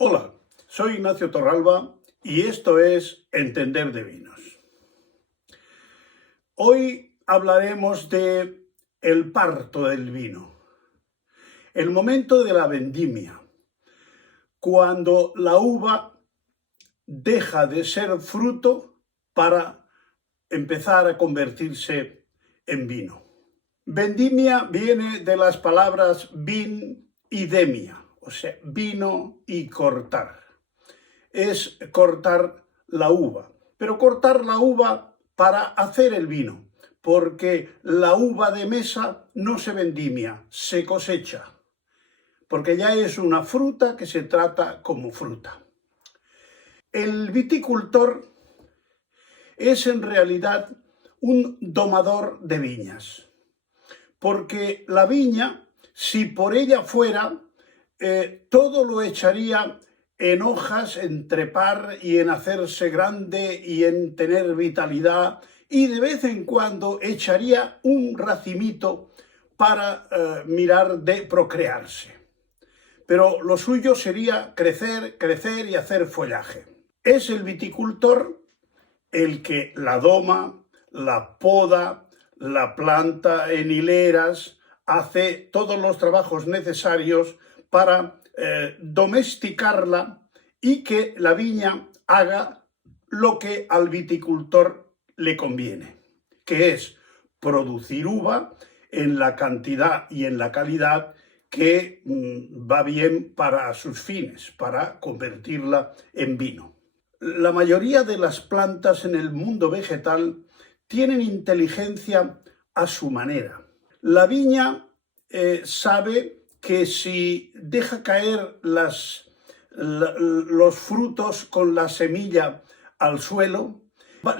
Hola, soy Ignacio Torralba y esto es Entender de Vinos. Hoy hablaremos de el parto del vino, el momento de la vendimia, cuando la uva deja de ser fruto para empezar a convertirse en vino. Vendimia viene de las palabras vin y demia, o sea, vino y cortar. Es cortar la uva, pero cortar la uva para hacer el vino, porque la uva de mesa no se vendimia, se cosecha, porque ya es una fruta que se trata como fruta. El viticultor es en realidad un domador de viñas, porque la viña, si por ella fuera, todo lo echaría en hojas, en trepar y en hacerse grande y en tener vitalidad, y de vez en cuando echaría un racimito para mirar de procrearse. Pero lo suyo sería crecer, crecer y hacer follaje. Es el viticultor el que la doma, la poda, la planta en hileras, hace todos los trabajos necesarios para domesticarla y que la viña haga lo que al viticultor le conviene, que es producir uva en la cantidad y en la calidad que va bien para sus fines, para convertirla en vino. La mayoría de las plantas en el mundo vegetal tienen inteligencia a su manera. La viña sabe que si deja caer los frutos con la semilla al suelo,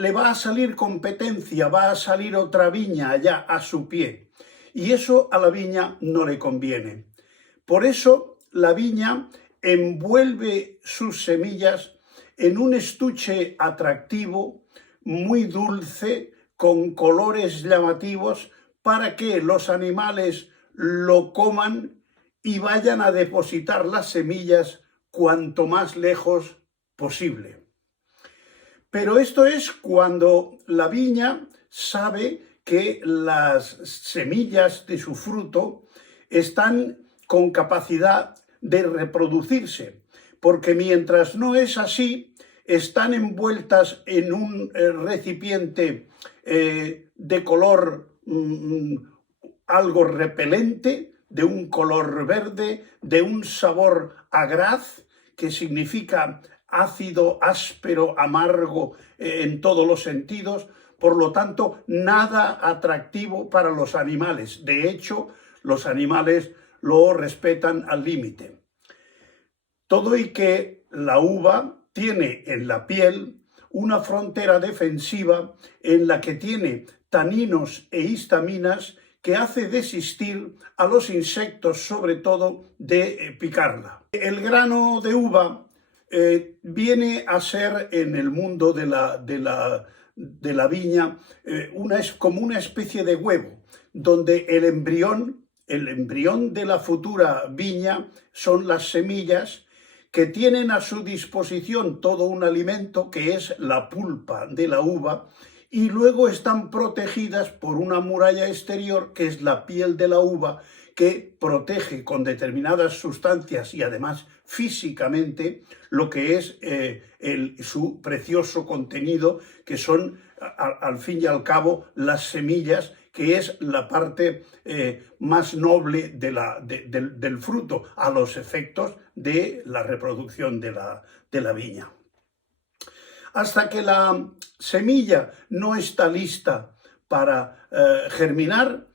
le va a salir competencia, va a salir otra viña allá a su pie. Y eso a la viña no le conviene. Por eso la viña envuelve sus semillas en un estuche atractivo, muy dulce, con colores llamativos, para que los animales lo coman y vayan a depositar las semillas cuanto más lejos posible. Pero esto es cuando la viña sabe que las semillas de su fruto están con capacidad de reproducirse, porque mientras no es así, están envueltas en un recipiente de color algo repelente, de un color verde, de un sabor agraz, que significa ácido, áspero, amargo en todos los sentidos, por lo tanto, nada atractivo para los animales. De hecho, los animales lo respetan al límite. Todo y que la uva tiene en la piel una frontera defensiva en la que tiene taninos e histaminas que hace desistir a los insectos, sobre todo, de picarla. El grano de uva viene a ser en el mundo de la viña como una especie de huevo, donde el embrión de la futura viña son las semillas que tienen a su disposición todo un alimento que es la pulpa de la uva, y luego están protegidas por una muralla exterior que es la piel de la uva, que protege con determinadas sustancias y además físicamente lo que es su precioso contenido, que son al fin y al cabo las semillas, que es la parte más noble del fruto, a los efectos de la reproducción de la viña. Hasta que la semilla no está lista para germinar,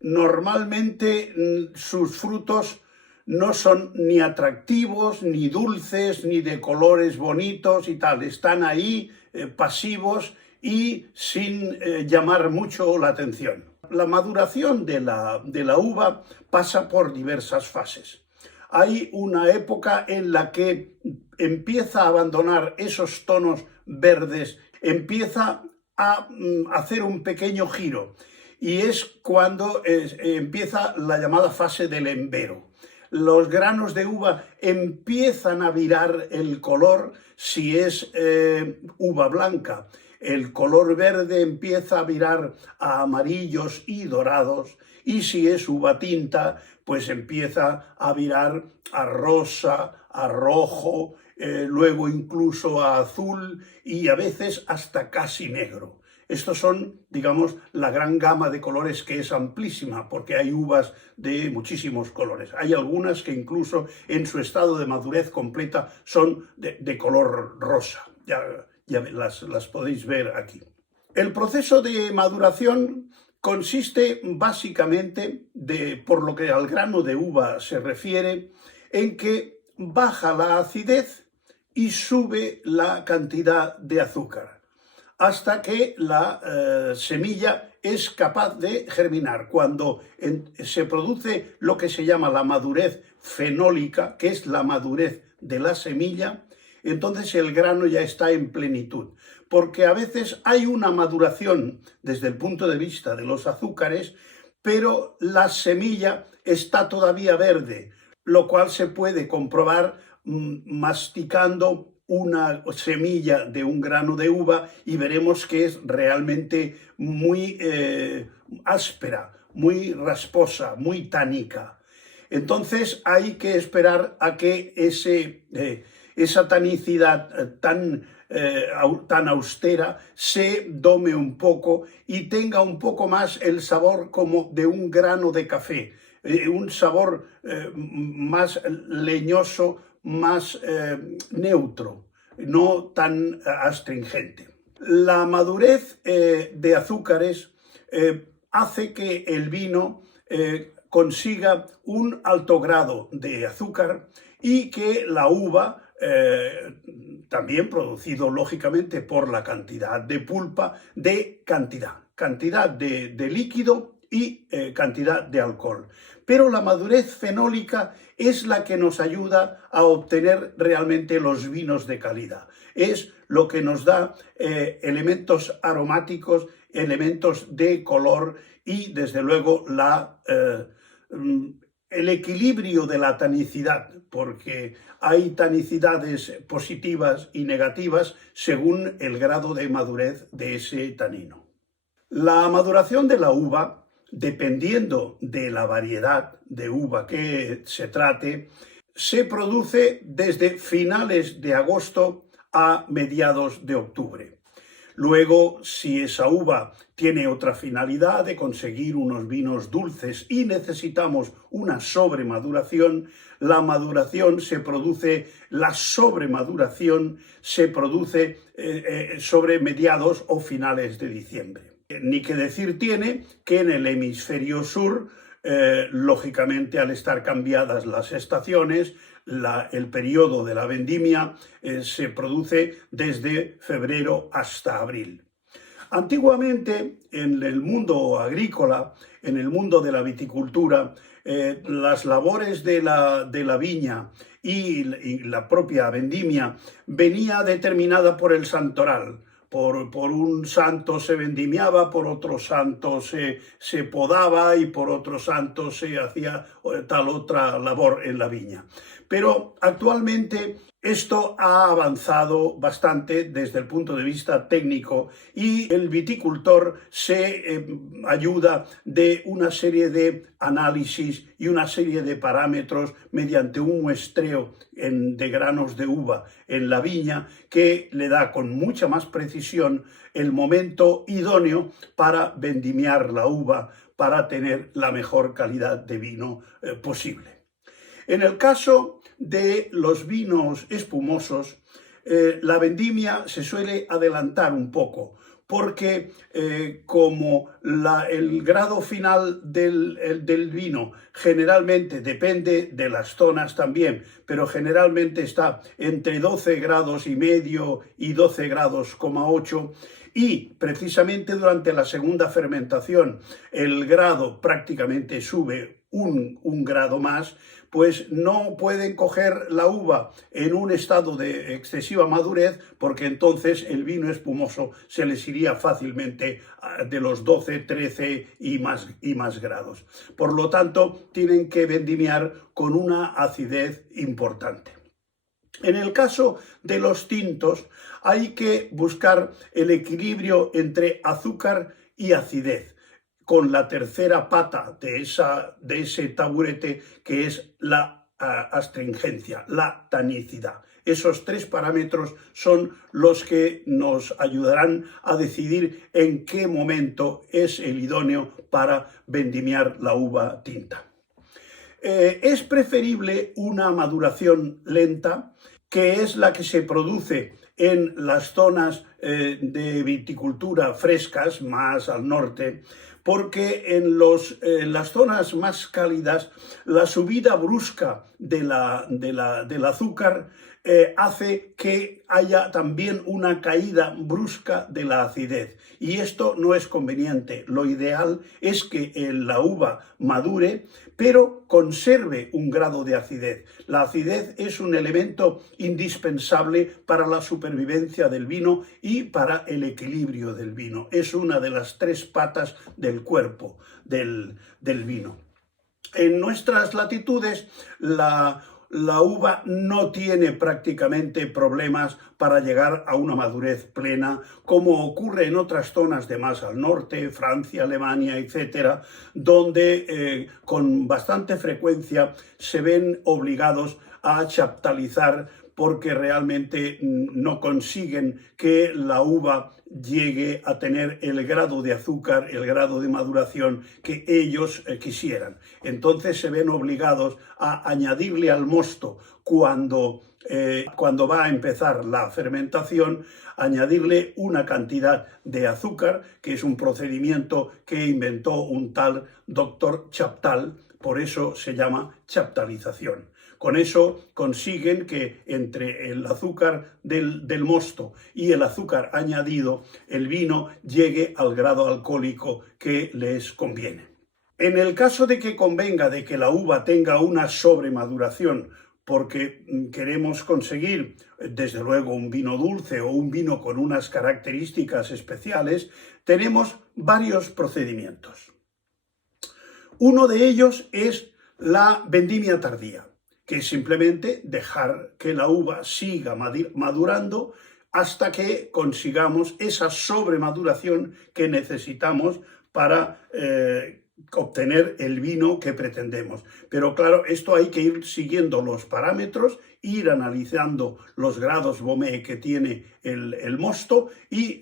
normalmente sus frutos no son ni atractivos, ni dulces, ni de colores bonitos y tal. Están ahí pasivos y sin llamar mucho la atención. La maduración de la uva pasa por diversas fases. Hay una época en la que empieza a abandonar esos tonos verdes, empieza a hacer un pequeño giro, y es cuando empieza la llamada fase del embero. los granos de uva empiezan a virar el color si es uva blanca. El color verde empieza a virar a amarillos y dorados, y si es uva tinta, pues empieza a virar a rosa, a rojo, luego incluso a azul y a veces hasta casi negro. Estos son, digamos, la gran gama de colores, que es amplísima, porque hay uvas de muchísimos colores. Hay algunas que incluso en su estado de madurez completa son de color rosa. Ya las podéis ver aquí. El proceso de maduración consiste básicamente, por lo que al grano de uva se refiere, en que baja la acidez y sube la cantidad de azúcar, hasta que la semilla es capaz de germinar. Cuando se produce lo que se llama la madurez fenólica, que es la madurez de la semilla, entonces el grano ya está en plenitud. Porque a veces hay una maduración desde el punto de vista de los azúcares, pero la semilla está todavía verde, lo cual se puede comprobar masticando una semilla de un grano de uva y veremos que es realmente muy áspera, muy rasposa, muy tánica. Entonces hay que esperar a que esa tanicidad tan austera se dome un poco y tenga un poco más el sabor como de un grano de café, un sabor más leñoso, más neutro, no tan astringente. La madurez de azúcares hace que el vino consiga un alto grado de azúcar y que la uva, también producido lógicamente por la cantidad de pulpa, de cantidad de líquido y cantidad de alcohol. Pero la madurez fenólica es la que nos ayuda a obtener realmente los vinos de calidad. Es lo que nos da elementos aromáticos, elementos de color y, desde luego, el equilibrio de la tanicidad, porque hay tanicidades positivas y negativas según el grado de madurez de ese tanino. La maduración de la uva, dependiendo de la variedad de uva que se trate, se produce desde finales de agosto a mediados de octubre. Luego, si esa uva tiene otra finalidad de conseguir unos vinos dulces y necesitamos una sobremaduración, la sobremaduración se produce sobre mediados o finales de diciembre. Ni que decir tiene que en el hemisferio sur, lógicamente, al estar cambiadas las estaciones, el periodo de la vendimia se produce desde febrero hasta abril. Antiguamente, en el mundo agrícola, en el mundo de la viticultura, las labores de la viña y la propia vendimia venía determinada por el santoral. Por un santo se vendimiaba, por otro santo se podaba y por otro santo se hacía tal otra labor en la viña. Pero actualmente esto ha avanzado bastante desde el punto de vista técnico y el viticultor se ayuda de una serie de análisis y una serie de parámetros mediante un muestreo de granos de uva en la viña que le da con mucha más precisión el momento idóneo para vendimiar la uva para tener la mejor calidad de vino posible. En el caso de los vinos espumosos, la vendimia se suele adelantar un poco, porque como el grado final del vino generalmente depende de las zonas también, pero generalmente está entre 12 grados y medio y 12 grados, 8, y precisamente durante la segunda fermentación el grado prácticamente sube un grado más, pues no pueden coger la uva en un estado de excesiva madurez, porque entonces el vino espumoso se les iría fácilmente de los 12, 13 y más grados. Por lo tanto, tienen que vendimiar con una acidez importante. En el caso de los tintos, hay que buscar el equilibrio entre azúcar y acidez, con la tercera pata de ese taburete, que es la astringencia, la tanicidad. Esos tres parámetros son los que nos ayudarán a decidir en qué momento es el idóneo para vendimiar la uva tinta. Es preferible una maduración lenta, que es la que se produce en las zonas de viticultura frescas, más al norte, porque en las zonas más cálidas la subida brusca del azúcar hace que haya también una caída brusca de la acidez, y esto no es conveniente. Lo ideal es que la uva madure, pero conserve un grado de acidez. La acidez es un elemento indispensable para la supervivencia del vino y para el equilibrio del vino. Es una de las tres patas del cuerpo del vino. En nuestras latitudes, la uva no tiene prácticamente problemas para llegar a una madurez plena, como ocurre en otras zonas de más al norte, Francia, Alemania, etcétera, donde con bastante frecuencia se ven obligados a chaptalizar, porque realmente no consiguen que la uva llegue a tener el grado de azúcar, el grado de maduración que ellos quisieran. Entonces se ven obligados a añadirle al mosto cuando va a empezar la fermentación, añadirle una cantidad de azúcar, que es un procedimiento que inventó un tal doctor Chaptal, por eso se llama chaptalización. Con eso consiguen que entre el azúcar del mosto y el azúcar añadido, el vino llegue al grado alcohólico que les conviene. En el caso de que convenga de que la uva tenga una sobremaduración, porque queremos conseguir, desde luego, un vino dulce o un vino con unas características especiales, tenemos varios procedimientos. Uno de ellos es la vendimia tardía, que es simplemente dejar que la uva siga madurando hasta que consigamos esa sobremaduración que necesitamos para obtener el vino que pretendemos. Pero claro, esto hay que ir siguiendo los parámetros, ir analizando los grados Beaumet que tiene el mosto y,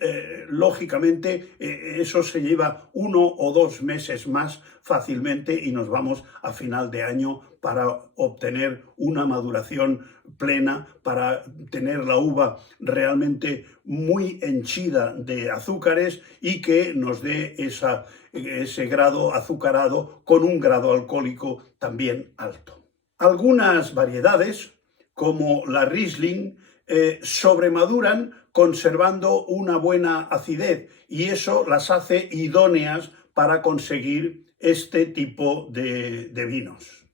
lógicamente, eso se lleva 1 o 2 meses más fácilmente, y nos vamos a final de año para obtener una maduración plena, para tener la uva realmente muy henchida de azúcares y que nos dé ese grado azucarado con un grado alcohólico también alto. Algunas variedades, como la Riesling, sobremaduran conservando una buena acidez, y eso las hace idóneas para conseguir este tipo de vinos.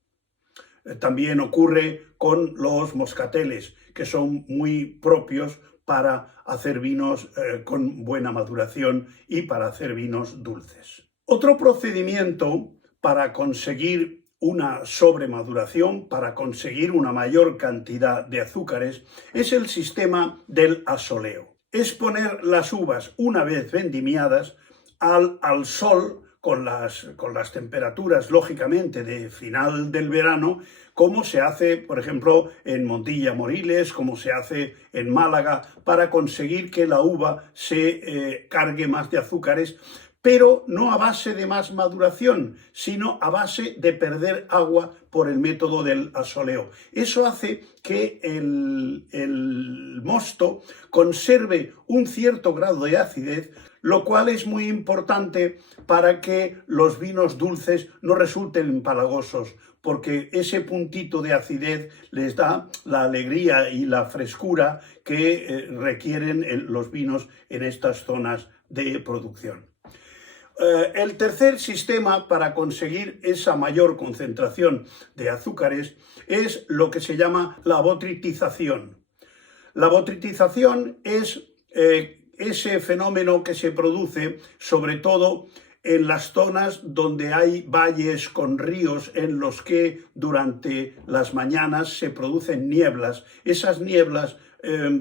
También ocurre con los moscateles, que son muy propios para hacer vinos con buena maduración y para hacer vinos dulces. Otro procedimiento para conseguir una sobremaduración, para conseguir una mayor cantidad de azúcares, es el sistema del asoleo. Es poner las uvas, una vez vendimiadas, al sol, con las temperaturas, lógicamente, de final del verano, como se hace, por ejemplo, en Montilla Moriles, como se hace en Málaga, para conseguir que la uva se cargue más de azúcares, pero no a base de más maduración, sino a base de perder agua por el método del asoleo. Eso hace que el mosto conserve un cierto grado de acidez, lo cual es muy importante para que los vinos dulces no resulten empalagosos, porque ese puntito de acidez les da la alegría y la frescura que requieren los vinos en estas zonas de producción. El tercer sistema para conseguir esa mayor concentración de azúcares es lo que se llama la botritización. La botritización es ese fenómeno que se produce sobre todo en las zonas donde hay valles con ríos en los que durante las mañanas se producen nieblas. Esas nieblas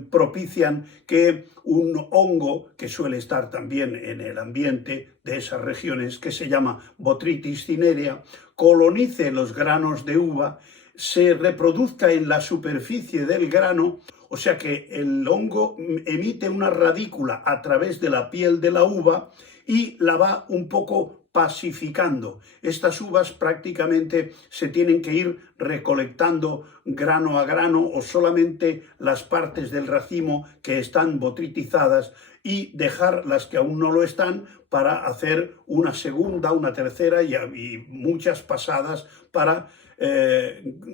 propician que un hongo que suele estar también en el ambiente de esas regiones, que se llama Botrytis cinerea, colonice los granos de uva, se reproduzca en la superficie del grano, o sea que el hongo emite una radícula a través de la piel de la uva y la va un poco pacificando. Estas uvas prácticamente se tienen que ir recolectando grano a grano o solamente las partes del racimo que están botritizadas y dejar las que aún no lo están para hacer una segunda, una tercera y muchas pasadas para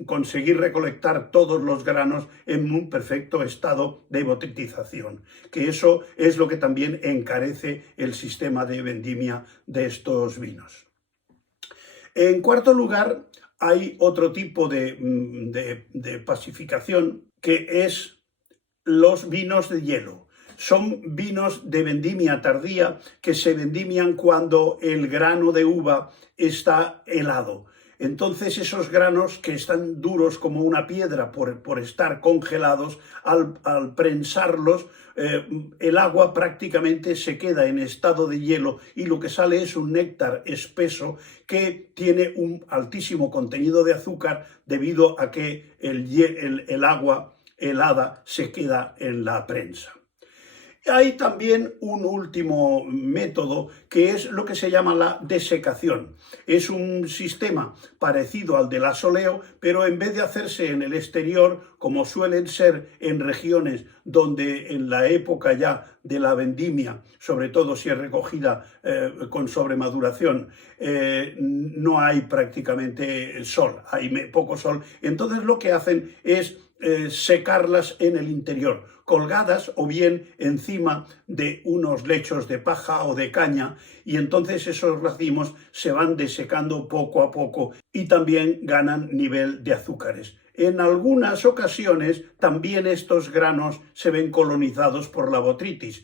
conseguir recolectar todos los granos en un perfecto estado de botritización, que eso es lo que también encarece el sistema de vendimia de estos vinos. En cuarto lugar, hay otro tipo de pacificación, que es los vinos de hielo. Son vinos de vendimia tardía que se vendimian cuando el grano de uva está helado. Entonces esos granos que están duros como una piedra por estar congelados, al prensarlos, el agua prácticamente se queda en estado de hielo y lo que sale es un néctar espeso que tiene un altísimo contenido de azúcar debido a que el agua helada se queda en la prensa. Hay también un último método que es lo que se llama la desecación. Es un sistema parecido al del asoleo, pero en vez de hacerse en el exterior, como suelen ser en regiones donde en la época ya de la vendimia, sobre todo si es recogida con sobremaduración, no hay prácticamente sol, hay poco sol. Entonces lo que hacen es secarlas en el interior, colgadas o bien encima de unos lechos de paja o de caña, y entonces esos racimos se van desecando poco a poco y también ganan nivel de azúcares. En algunas ocasiones también estos granos se ven colonizados por la Botrytis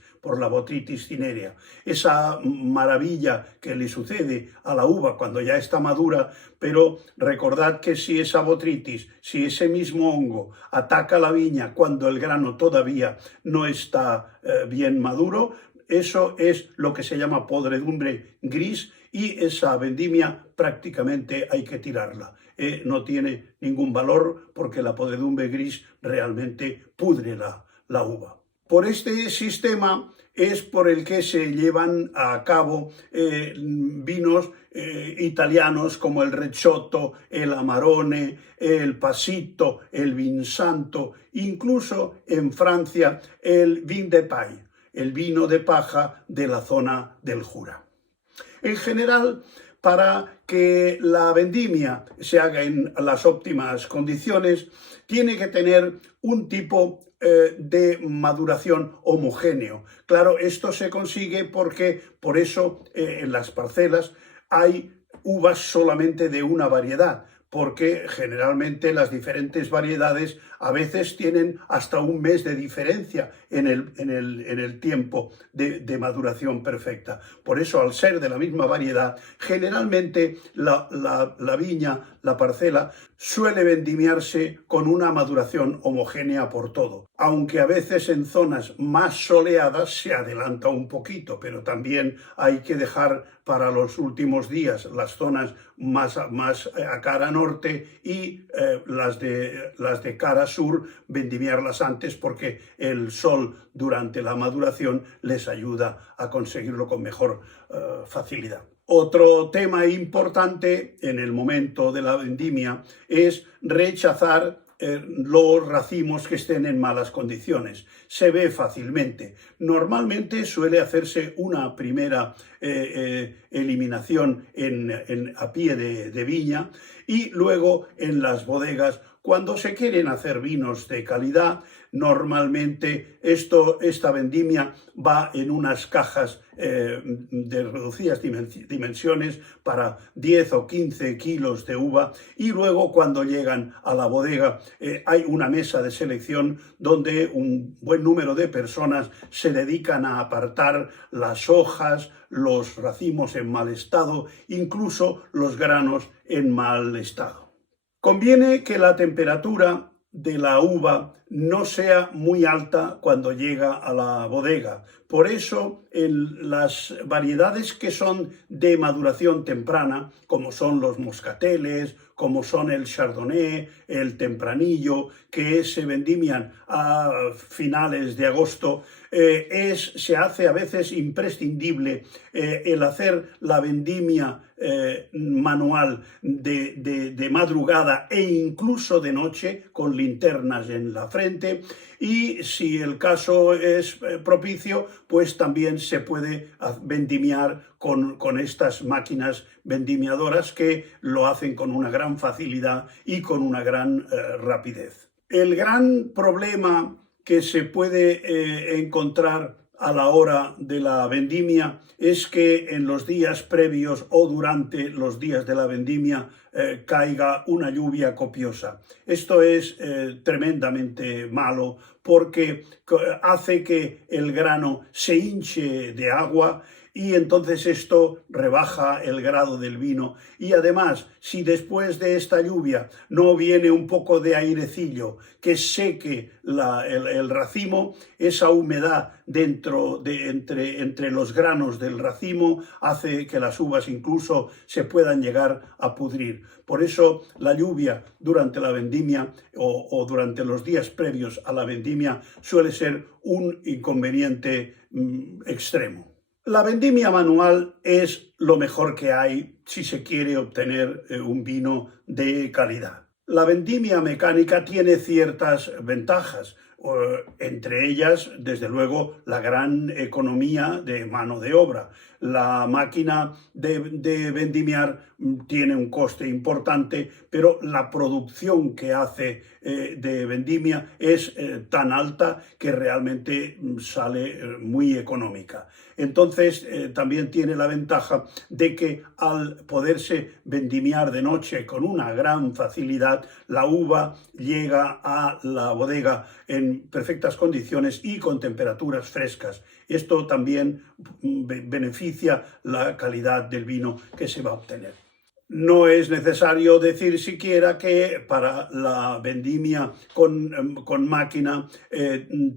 cinerea, esa maravilla que le sucede a la uva cuando ya está madura, pero recordad que si esa Botrytis, si ese mismo hongo ataca la viña cuando el grano todavía no está bien maduro, eso es lo que se llama podredumbre gris y esa vendimia prácticamente hay que tirarla. No tiene ningún valor porque la podredumbre gris realmente pudre la uva. Por este sistema es por el que se llevan a cabo vinos italianos como el Recioto, el Amarone, el Passito, el Vinsanto, incluso en Francia el Vin de Paille, el vino de paja de la zona del Jura. En general, para que la vendimia se haga en las óptimas condiciones, tiene que tener un tipo de maduración homogéneo. Claro, esto se consigue porque por eso en las parcelas hay uvas solamente de una variedad, porque generalmente las diferentes variedades a veces tienen hasta un mes de diferencia en el tiempo de maduración perfecta. Por eso, al ser de la misma variedad, generalmente la viña, la parcela, suele vendimiarse con una maduración homogénea por todo. Aunque a veces en zonas más soleadas se adelanta un poquito, pero también hay que dejar para los últimos días las zonas más a cara norte y las de cara sur, vendimiarlas antes porque el sol durante la maduración les ayuda a conseguirlo con mejor facilidad. Otro tema importante en el momento de la vendimia es rechazar los racimos que estén en malas condiciones. Se ve fácilmente. Normalmente suele hacerse una primera eliminación a pie de viña y luego en las bodegas cuando se quieren hacer vinos de calidad, normalmente esta vendimia va en unas cajas de reducidas dimensiones para 10 o 15 kilos de uva, y luego cuando llegan a la bodega hay una mesa de selección donde un buen número de personas se dedican a apartar las hojas, los racimos en mal estado, incluso los granos en mal estado. Conviene que la temperatura de la uva no sea muy alta cuando llega a la bodega. Por eso, en las variedades que son de maduración temprana, como son los moscateles, como son el chardonnay, el tempranillo, que se vendimian a finales de agosto, se hace a veces imprescindible el hacer la vendimia manual de madrugada e incluso de noche con linternas en la frente, y si el caso es propicio, pues también se puede vendimiar con estas máquinas vendimiadoras que lo hacen con una gran facilidad y con una gran rapidez. El gran problema que se puede encontrar a la hora de la vendimia es que en los días previos o durante los días de la vendimia caiga una lluvia copiosa. Esto es tremendamente malo porque hace que el grano se hinche de agua, y entonces esto rebaja el grado del vino. Y además, si después de esta lluvia no viene un poco de airecillo que seque el racimo, esa humedad entre los granos del racimo hace que las uvas incluso se puedan llegar a pudrir. Por eso la lluvia durante la vendimia o durante los días previos a la vendimia suele ser un inconveniente extremo. La vendimia manual es lo mejor que hay si se quiere obtener un vino de calidad. La vendimia mecánica tiene ciertas ventajas, entre ellas, desde luego, la gran economía de mano de obra. La máquina de vendimiar tiene un coste importante, pero la producción que hace de vendimia es tan alta que realmente sale muy económica. Entonces, también tiene la ventaja de que al poderse vendimiar de noche con una gran facilidad, la uva llega a la bodega en perfectas condiciones y con temperaturas frescas. Esto también beneficia la calidad del vino que se va a obtener. No es necesario decir siquiera que para la vendimia con máquina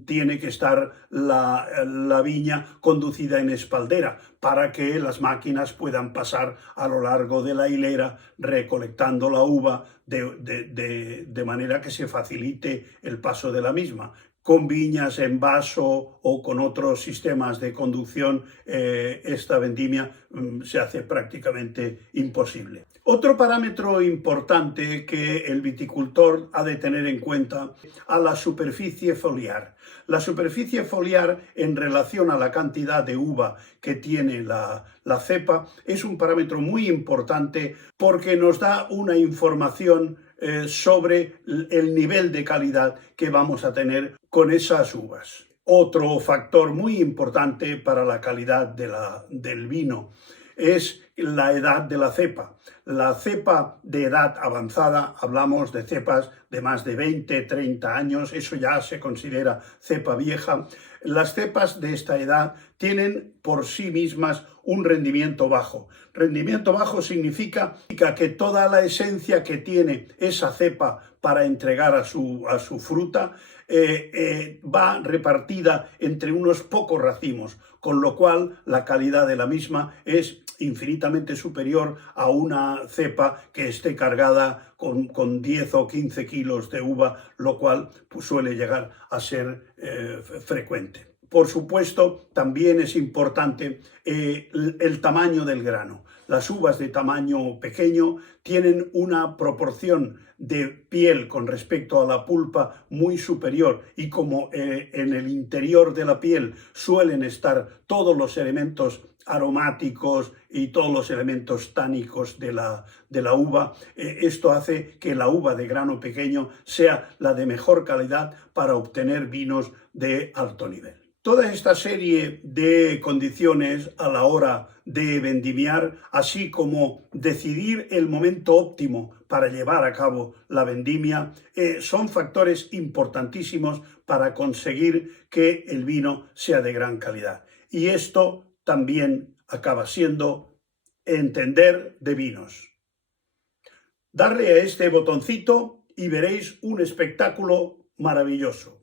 tiene que estar la viña conducida en espaldera para que las máquinas puedan pasar a lo largo de la hilera recolectando la uva de manera que se facilite el paso de la misma. Con viñas en vaso o con otros sistemas de conducción, esta vendimia se hace prácticamente imposible. Otro parámetro importante que el viticultor ha de tener en cuenta a la superficie foliar. La superficie foliar en relación a la cantidad de uva que tiene la cepa es un parámetro muy importante porque nos da una información sobre el nivel de calidad que vamos a tener con esas uvas. Otro factor muy importante para la calidad del vino es la edad de la cepa. La cepa de edad avanzada, hablamos de cepas de más de 20, 30 años, eso ya se considera cepa vieja. Las cepas de esta edad tienen por sí mismas un rendimiento bajo. Rendimiento bajo significa que toda la esencia que tiene esa cepa para entregar a su fruta va repartida entre unos pocos racimos, con lo cual la calidad de la misma es infinitamente superior a una cepa que esté cargada con 10 o 15 kilos de uva, lo cual pues, suele llegar a ser frecuente. Por supuesto, también es importante el tamaño del grano. las uvas de tamaño pequeño tienen una proporción de piel con respecto a la pulpa muy superior, y como en el interior de la piel suelen estar todos los elementos aromáticos y todos los elementos tánicos de la uva, esto hace que la uva de grano pequeño sea la de mejor calidad para obtener vinos de alto nivel. Toda esta serie de condiciones a la hora de vendimiar, así como decidir el momento óptimo para llevar a cabo la vendimia, son factores importantísimos para conseguir que el vino sea de gran calidad. Y esto también acaba siendo entender de vinos. Darle a este botoncito y veréis un espectáculo maravilloso.